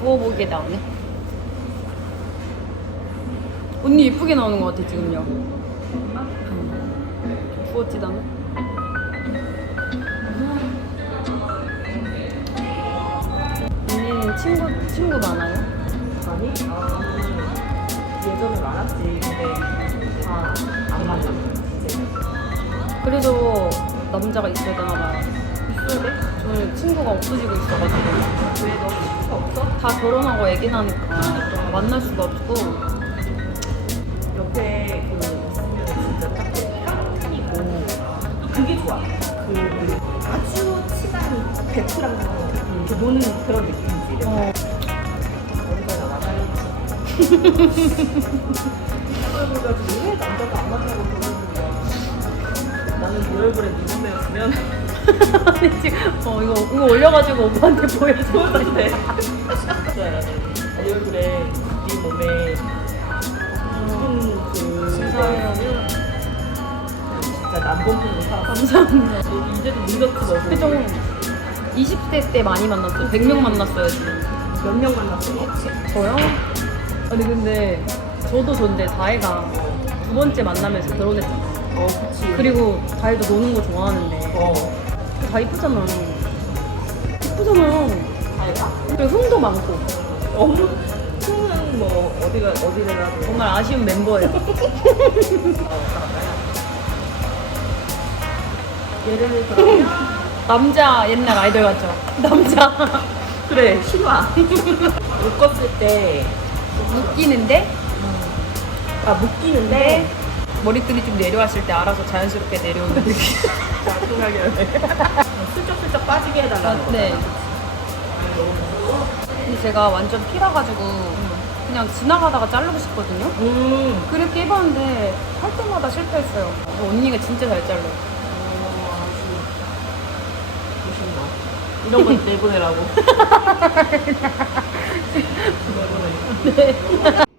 부어보게 나오네. 언니 예쁘게 나오는 것 같아 지금요. 부었지 나는. 언니는 친구 친구 많아요? 아니? 아, 예전에 많았지. 근데 다 안 만났어. 이제. 그래도 남자가 있어야 되나 봐요. 돼? 저는 친구가 없어지고 있어가지고 왜 너 친구가 없어? 다 결혼하고 애기 나니까 만날 수가 없고 옆에 그 상면은 진짜 딱 평탄이고 또 그게 좋아. 그 아주 친한 베프랑 이렇게 노는 그런 느낌이지. 어, 얼마나 나가는지. 그걸 가지고 왜 남자가 안 만나고 그러는 거야. 나는 이 얼굴에 네 몸매였으면 아니 지금 어 이거 이거 올려가지고 오빠한테 보여줘. 좋았는데. 좋아요. 이 얼굴에 네 몸에 큰 진짜요. 그 진짜 남봉꾼으로 살았어. 감사합니다. 너 이제도 늙었지 너. 최종 20대 때 많이 만났어요. 100명 만났어요 지금. 몇명 만났어? 저요? 아니 근데 저도 전데 다혜가 두 번째 만나면서 결혼했잖아. 어, 그치. 그리고 다혜도 노는 거 좋아하는데 어, 다 이쁘잖아. 이쁘잖아. 그리고 흥도 많고 어, 춤은 뭐 어디가 어디래라도 정말 아쉬운 멤버예요. 예를 들면 남자 옛날 아이돌 같죠? 남자 그래 신화 묶었을 때 웃기는데 아, 묶이는데 머리끈이 좀 내려왔을 때 알아서 자연스럽게 내려오는 느낌. 짜증나게 하네 슬쩍슬쩍 빠지게 해달라는 거 네. 근데 제가 완전 피라가지고 그냥 지나가다가 자르고 싶거든요. 음 그렇게 해봤는데 할 때마다 실패했어요. 언니가 진짜 잘 잘라. 멋있나 이런 거 내보내라고 내보내 네.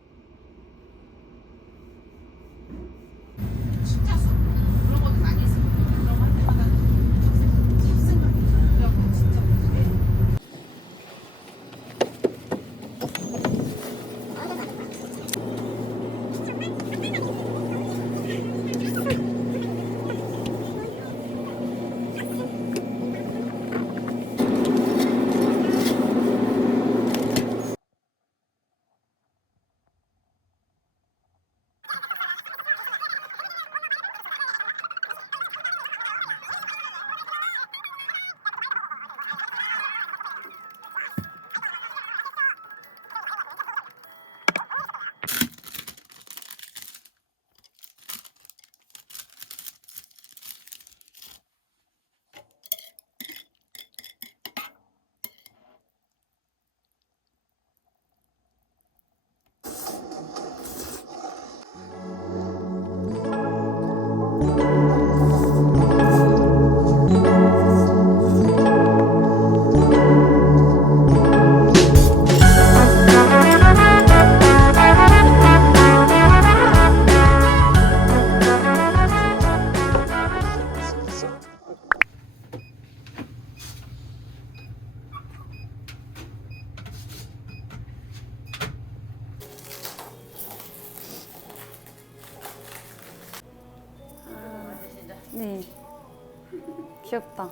귀엽다.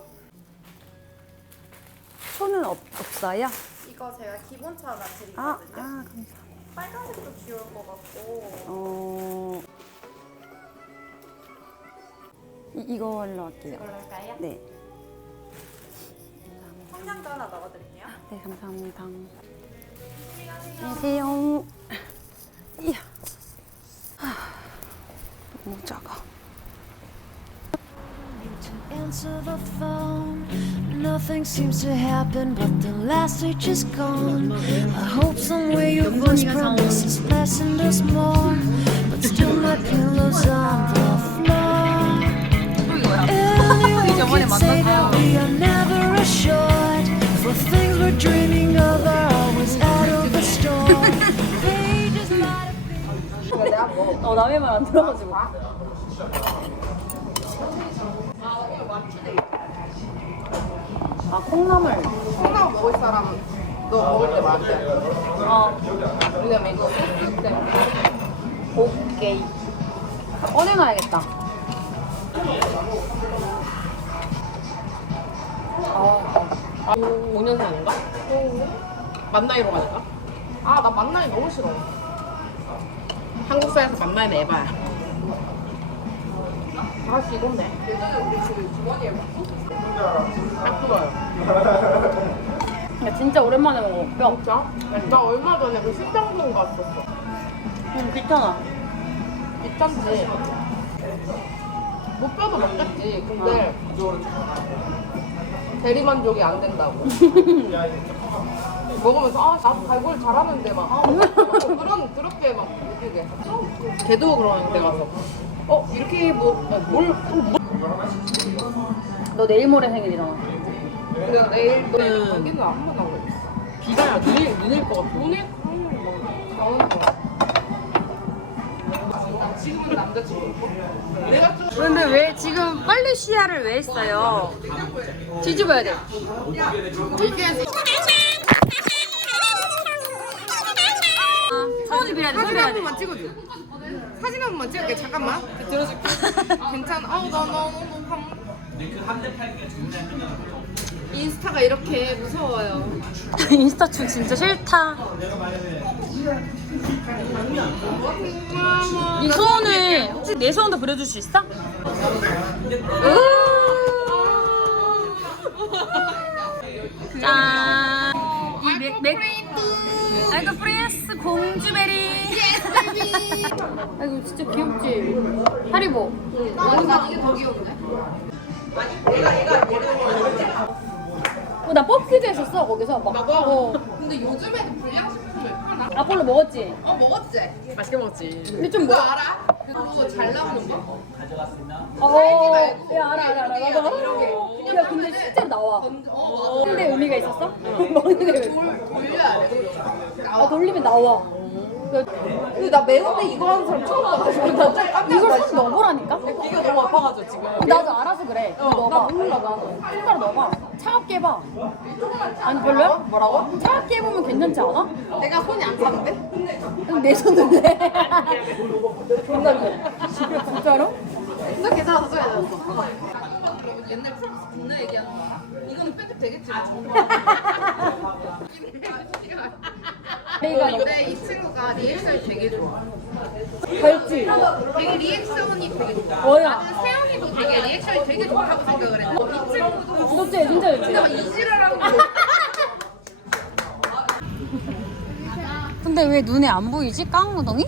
손은 없, 없어요? 이거 제가 기본차 하나 아, 드리거든요. 아, 감사합니다. 빨간색도 귀여울 것 같고 어. 이, 이걸로 할게요. 이걸로 할까요? 네. 성냥도 하나 넣어드릴게요. 네, 감사합니다. 안녕하세요. 이야. Nothing seems to happen, but the last stage is gone. I hope somewhere your voice promises less and us more, but still my pillow's on the floor. Anyone can say that we are never assured, for things we're dreaming of are always out of the store. They just might have been. 어, 남의 말 안 들어가지고. 아, 콩나물. 콩나물 먹을 사람 너 먹을 때 말해. 어. 왜냐면 이거 소스 때문에. 오케이. 꺼내놔야겠다. 아, 5년생인가? 만나이로 가니까? 아, 나 만나기 너무 싫어. 한국 사에서 만나면 에바야. 다시 이건데. 예전에 우리 그 주머니에 딱 들어요. 야, 진짜 오랜만에 먹어. 뼈. 진짜? 나 얼마 전에 그 식당동 갔었어. 응, 귀찮아. 귀찮지? 못 뼈도 먹겠지. 근데 대리만족이 안 된다고. 먹으면서 아, 나도 갈고리 잘하는데 막 아, 그런 그렇게 막 느끼게. 걔도 그러는데 가서. 어 이렇게 뭐 뭘? 뭐. 너 내일 모레 생일이잖아. 근데 내일 또 음. 거기는 안 만나고 있어. 비가 야 눈일, 눈일 것 같아. 돈이 그러면 뭐 나오는 거야. 지금은 남자친구. 내가 좀 근데 왜 지금 빨리 시야를 왜 했어요? 뒤집어야 돼. 손이 빌어야 돼, 손 사진 한 돼. 번만 찍어줘. 사진 한 번만 찍을게. 잠깐만. 들어줄게. 괜찮아. 어우 나 너무 감. 인스타가 이렇게 무서워요. 인스타 축 진짜 싫다. 이 소원을 혹시 내 소원 도 그려줄 수 있어? 짠. 이 맥, 맥. 아이고 프린스 공주베리. 아이고 진짜 귀엽지. 하리보. 나 이게 더 귀여운데? 어, 나 ป๊피도 했었어 거기서 막. 나도. 어. 근데 요즘에는 불량식품을 파나? 아폴로 먹었지. 어 먹었지? 맛있게 먹었지. 근데 그거 좀 뭐? 알아? 그거 잘 나오는 거? 어. 말고. 야 알아 알아 알아. 나도. 게. 야 근데 실제로 나와. 어, 근데 의미가 있었어? 먹는데 왜? 돌, 돌려야 돼. 아 돌리면 나와. 그- 근데 나 매운데 이거 하는 사람 처음 봐가지고 나 진짜 깜짝 이걸 쏙 넣어보라니까? 이가 너무 아파가지고 지금. 나도 알아서 그래. 넣어봐. 몰라 나는. 손가락 넣어봐. 차갑게 해봐. 아니 별로야? 뭐라고? 차갑게 해보면 괜찮지 않아? 내가 손이 안 타는데? 그럼 내 손을 내. 존나 그래. 진짜로? 진짜 괜찮아서 써야 되었어. 옛날 프랑스 국내 얘기하는 거 알아? 이거는 편집 되겠지? 아, 내가 너 근데 이 친구가 리액션이 되게 좋아. 갈지. 되게 리액션이 되게 좋아. 뭐야? 나는 세영이도 되게 리액션이 되게 좋다고 생각을 했는데 이 친구도 진짜 진짜 좋지. 이지랄하는 거 근데 왜 눈에 안 보이지? 깡무덩이?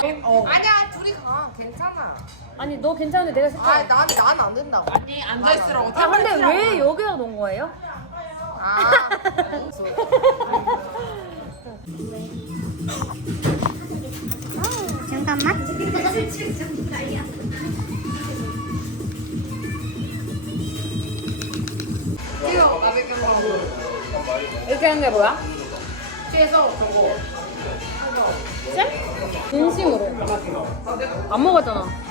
괜찮 아. 아니 너 괜찮은데 내가 싫다. 아니 난난 안 된다고. 아니 앉아있으라고. 아 근데 왜 여기다 놓은 거예요? 아. 이거 나백경 이렇게 하는 게 뭐야? 뒤에서 저거. 쌤? 진심으로. 안 먹었잖아.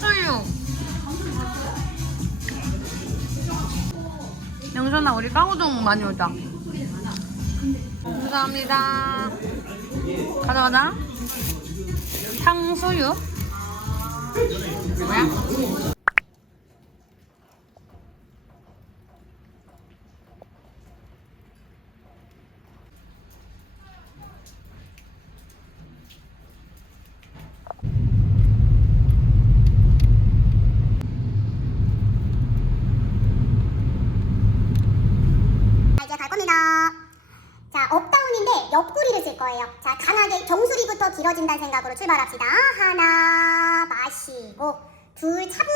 탕수육. 영선아 우리 까우동 많이 오자. 감사합니다. 가져가자. 탕수육. 뭐야? 이제 갈 겁니다. 자, 업다운인데 옆구리를 쓸 거예요. 자, 강하게 길어진다는 생각으로 출발합시다. 하나, 마시고, 둘, 차분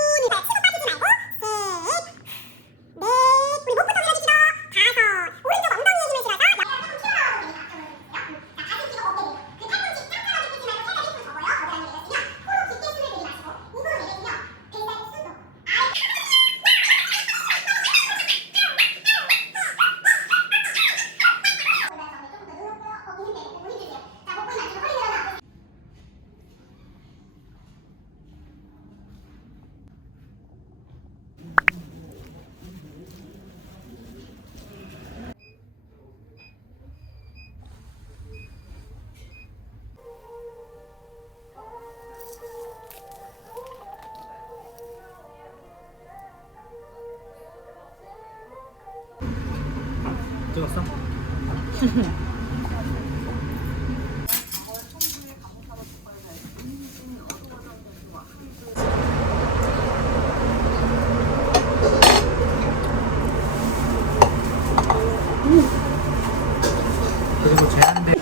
제한돼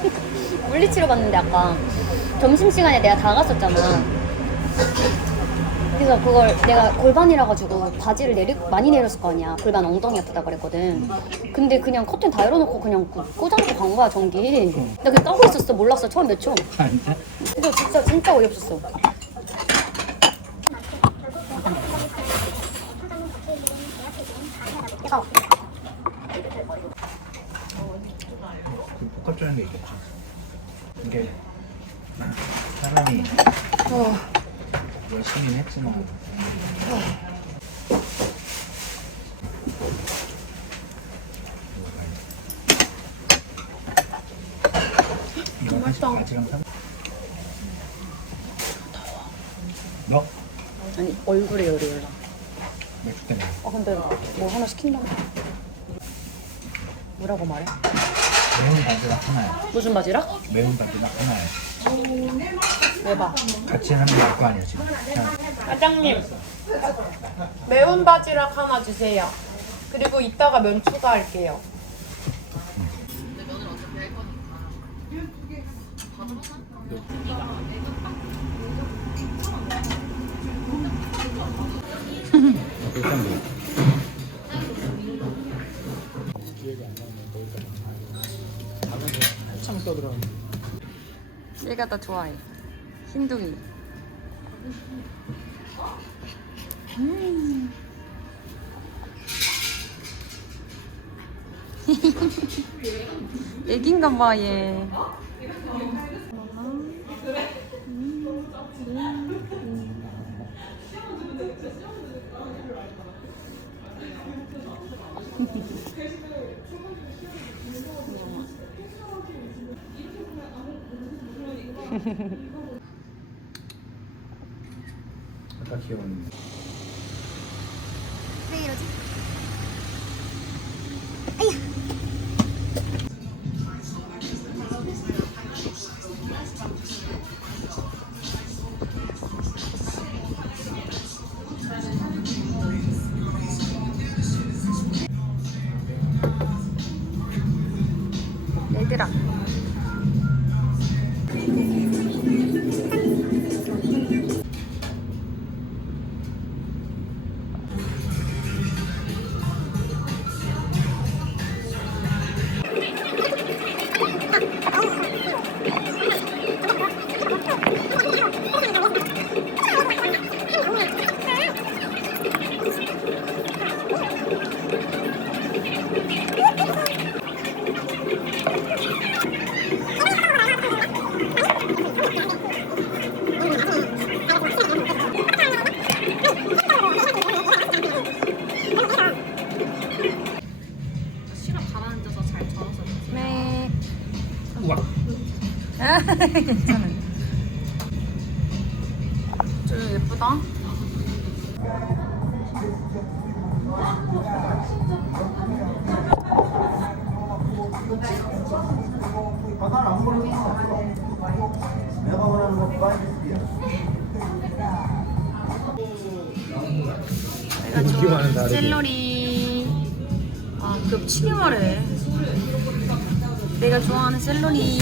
물리치러 갔는데 아까 점심시간에 내가 다 갔었잖아. 그래서 그걸 내가 골반이라 가지고 바지를 내리, 많이 내렸을 거 아니야. 골반 엉덩이 아프다 그랬거든. 근데 그냥 커튼 다 열어놓고 그냥 그 꽂아놓고 간 거야 전기. 나 그냥 까고 있었어. 몰랐어 처음 몇 초. 아닌데? 근데 진짜 진짜 어이없었어. 그 복합적인 게 있겠지 이게 사람이 맛있다 바지랑 사 너? 아니 얼굴에 열이 올라. 맥주 때문에 아 근데 뭐 하나 시킨다고? 뭐라고 말해? 매운 바지락 하나야 무슨 바지락? 매운 바지락 하나야 왜 봐? 같이 하는 게알거 아니야 지금 그냥 사장님 매운 바지락 하나 주세요. 그리고 이따가 면 추가할게요. 한참 떠들었는데 얘가 더 좋아해. 흰둥이. 음. 애긴가 봐 얘. 아 아, 괜찮아. 저 예쁘다. 내가 기와는 좋아하는 다르게. 샐러리. 아, 그 치료하래. 내가 좋아하는 샐러리.